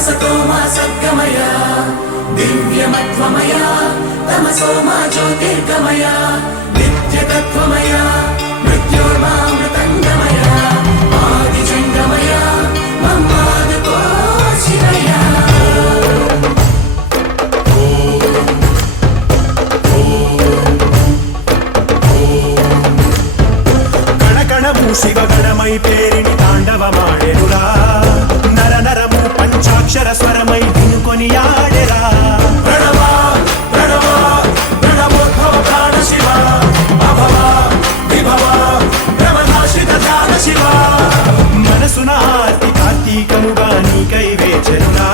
असतो मा सद्गमय दिव्यमत्वमय तमसो मा ज्योतिर्गमय नित्यतत्त्वमय मृत्योर्मामृतङ्गमय आदिजङ्गमय मम्मादको शिवय शिवगणमयि पेरिणि ताण्डवमाडेनुरा नर नरमु पंचाक्षर स्वरमयि विनुकोनियाडेरा प्रणव प्रणव प्रणवोद्भव प्राण शिव अभव विभव ब्रह्मनाशित ध्यान शिव मनसुन आर्ति कार्तीकमुगा नीकै वेचनुरा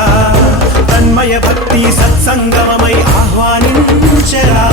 तन्मय भक्ति सत्संगममयि आह्वानिंचरा